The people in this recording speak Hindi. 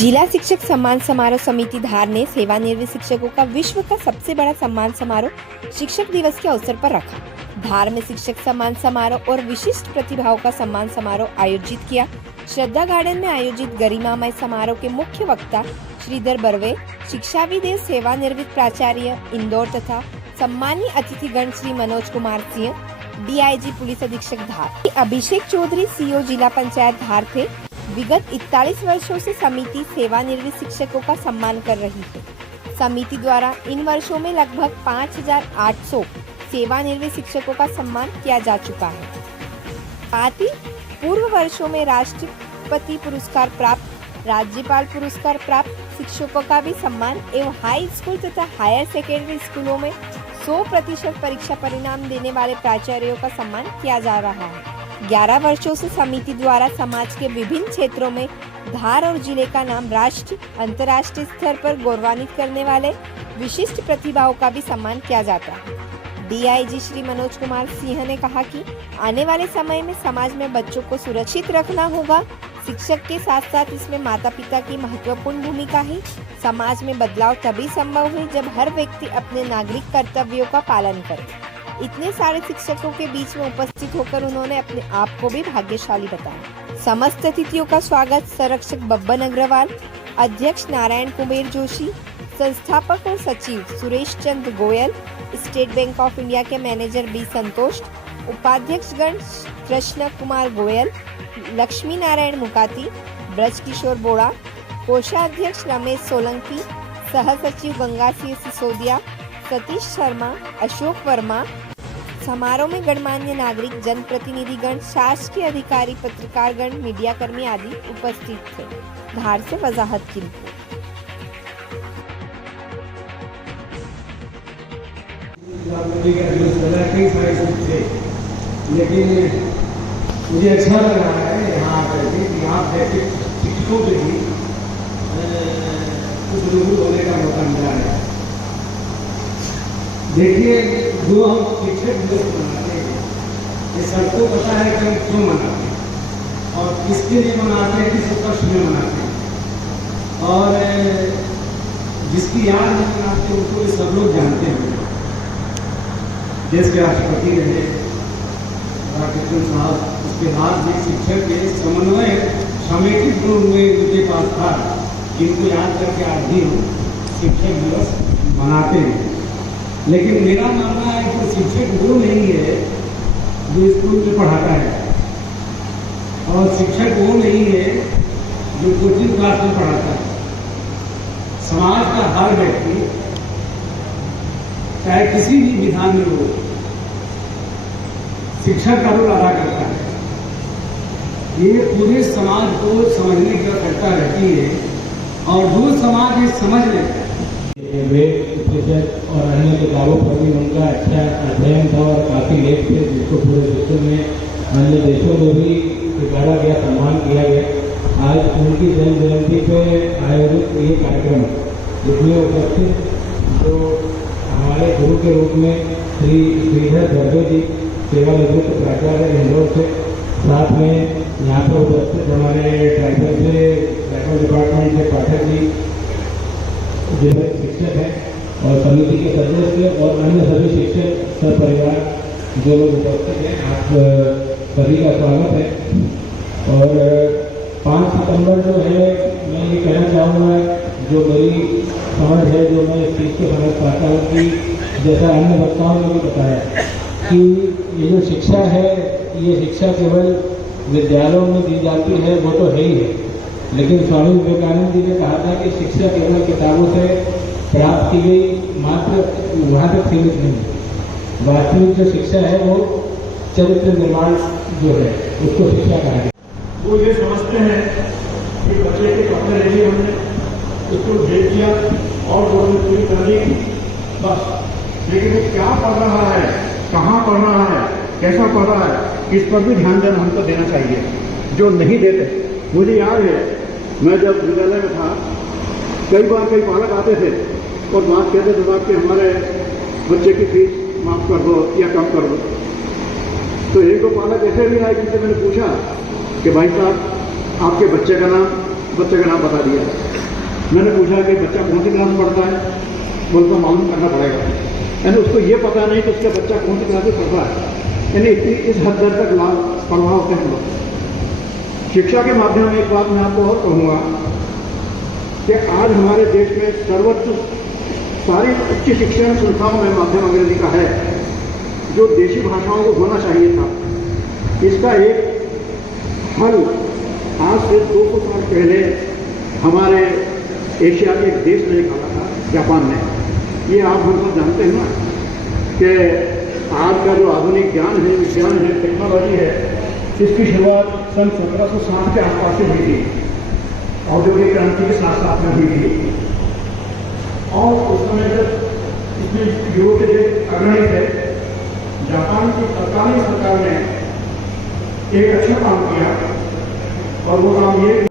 जिला शिक्षक सम्मान समारोह समिति धार ने सेवानिवृत्त शिक्षकों का विश्व का सबसे बड़ा सम्मान समारोह शिक्षक दिवस के अवसर पर रखा। धार में शिक्षक सम्मान समारोह और विशिष्ट प्रतिभाओं का सम्मान समारोह आयोजित किया। श्रद्धा गार्डन में आयोजित गरिमामय समारोह के मुख्य वक्ता श्रीधर बर्वे, शिक्षाविद एवं सेवानिवृत्त प्राचार्य इंदौर तथा सम्मानीय अतिथिगण श्री मनोज कुमार सिंह, डीआईजी पुलिस अधीक्षक धार, अभिषेक चौधरी सीओ जिला पंचायत धार थे। विगत 41 वर्षों से समिति सेवानिवृत्त शिक्षकों का सम्मान कर रही है। समिति द्वारा इन वर्षों में लगभग 5,800 सेवानिवृत्त शिक्षकों का सम्मान किया जा चुका है। साथ ही पूर्व वर्षों में राष्ट्रपति पुरस्कार प्राप्त, राज्यपाल पुरस्कार प्राप्त शिक्षकों का भी सम्मान एवं हाई स्कूल तथा हायर सेकेंडरी स्कूलों में 100% परीक्षा परिणाम देने वाले प्राचार्यों का सम्मान किया जा रहा है। 11 वर्षों से समिति द्वारा समाज के विभिन्न क्षेत्रों में धार और जिले का नाम राष्ट्रीय अंतर्राष्ट्रीय स्तर पर गौरवान्वित करने वाले विशिष्ट प्रतिभाओं का भी सम्मान किया जाता है। डीआईजी श्री मनोज कुमार सिंह ने कहा कि आने वाले समय में समाज में बच्चों को सुरक्षित रखना होगा। शिक्षक के साथ साथ इसमें माता पिता की महत्वपूर्ण भूमिका है। समाज में बदलाव तभी संभव है जब हर व्यक्ति अपने नागरिक कर्तव्यों का पालन करे। इतने सारे शिक्षकों के बीच में उपस्थित होकर उन्होंने अपने आप को भी भाग्यशाली बताया। समस्त अतिथियों का स्वागत संरक्षक बब्बन अग्रवाल, अध्यक्ष नारायण कुबेर जोशी, संस्थापक और सचिव Suresh Chandra Goyal, State Bank of India के मैनेजर बी संतोष, उपाध्यक्ष गण कृष्ण कुमार गोयल, लक्ष्मी नारायण मुकाती, ब्रज किशोर बोड़ा, कोषाध्यक्ष रमेश सोलंकी, सह सचिव गंगा सिंह सिसोदिया, सतीश शर्मा, अशोक वर्मा। समारोह में गणमान्य नागरिक, जनप्रतिनिधिगण, शासकीय अधिकारी, पत्रकारगण, मीडियाकर्मी आदि उपस्थित थे। धार से वजाहत की रिपोर्ट। लेकिन मुझे अच्छा लग रहा है यहाँ आकर के कि आप जैसे शिक्षकों से भी कुछ लोगों होने का मौका मिला है। देखिए, जो हम शिक्षक दिवस मनाते हैं, ये सबको पता है कि हम क्यों मनाते हैं और किसके लिए मनाते हैं, किस पक्ष में मनाते हैं, और जिसकी याद में मनाते हैं उनको ये सब लोग जानते हैं। देश के राष्ट्रपति रहे राकेश साहब, उसके बाद भी शिक्षक के समन्वय समेकित रूप में उनके पास था। इनको याद करके आज भी शिक्षक दिवस मनाते हैं। लेकिन मेरा मानना है कि शिक्षक वो नहीं है जो स्कूल में पढ़ाता है, और शिक्षक वो नहीं है जो कोचिंग क्लास में पढ़ाता है। समाज का हर व्यक्ति, चाहे किसी भी विधान में हो, शिक्षा का रोल अदा करता है। ये पूरे समाज को समझने की आवश्यकता रहती है, और जो समाज ये समझ लेता है, वे शिक्षक और अन्य किताबों पर भी उनका अच्छा अध्ययन था और काफ़ी लेख थे, जिसको पूरे विश्व में अन्य देशों में भी स्वीकारा गया, सम्मान किया गया। आज उनकी जन्म जयंती पर आयोजित ये कार्यक्रम, जिसमें उपस्थित जो हमारे गुरु के रूप में श्री श्रीधर बर्वे जी, सेवानिवृत्त प्राचार्य इंदौर से, साथ में यहाँ पर उपस्थित हमारे ट्राइबल डिपार्टमेंट से पाठक जी, जो शिक्षक हैं, और समिति के सदस्य और अन्य सभी शिक्षक सपरिवार जो लोग उपस्थित हैं, आप सभी का स्वागत है। और 5 सितंबर जो है, मैं ये कहना चाहूँगा, जो मेरी समझ है, जो मैं इस चीज़ को समझ पाता हूँ कि जैसा अन्य वक्ताओं ने भी बताया कि ये जो शिक्षा है, ये शिक्षा केवल विद्यालयों में दी जाती है, वो तो है ही है। लेकिन स्वामी विवेकानंद जी ने कहा था कि शिक्षा केवल किताबों से प्राप्त की गई मात्र वहाँ तक सीमित नहीं है। वास्तविक जो शिक्षा है वो चरित्र निर्माण जो है, उसको शिक्षा कहा है। वो ये समझते हैं कि बच्चे के कपड़े ले लिए हमने, उसको भेज दिया और वो पूरी कर दी बस। लेकिन वो क्या पढ़ रहा है, कहाँ पढ़ रहा है, कैसा पढ़ रहा है, इस पर भी ध्यान देना हमको देना चाहिए, जो नहीं देते। मुझे याद है, मैं जब विद्यालय में था, कई बार कई पालक आते थे और बात कहते थे कि हमारे बच्चे की फीस माफ कर दो या कम कर दो। तो एक दो पालक ऐसे भी आए जिनसे मैंने पूछा कि भाई साहब, आपके बच्चे का नाम बच्चे का नाम बता दिया। मैंने पूछा कि बच्चा कौन सी क्लास में पढ़ता है, बोलता मालूम करना पड़ेगा। यानी उसको ये पता नहीं कि उसका बच्चा कौन सी क्लास में पढ़ रहा है। यानी इस हद दर तक लाभ पढ़वा होते हैं हम लोग। शिक्षा के माध्यम में एक बात मैं आपको और कहूँगा कि आज हमारे देश में सर्वोच्च सारी उच्च शिक्षण संस्थाओं में माध्यम अंग्रेजी का है, जो देशी भाषाओं को होना चाहिए था। इसका एक हल आज से 200 साल पहले हमारे एशिया के एक देश ने निकाला था, जापान ने। ये आप हम सब जानते हैं ना कि आज का जो आधुनिक ज्ञान है, विज्ञान है, टेक्नोलॉजी है, इसकी शुरुआत सन 1760 के आसपास से हुई थी, औद्योगिक क्रांति के साथ साथ में हुई थी। और उस समय जब इसमें यूरोप के देश अग्रणी थे, जापान की तत्कालीन सरकार ने एक अच्छा काम किया, और वो काम ये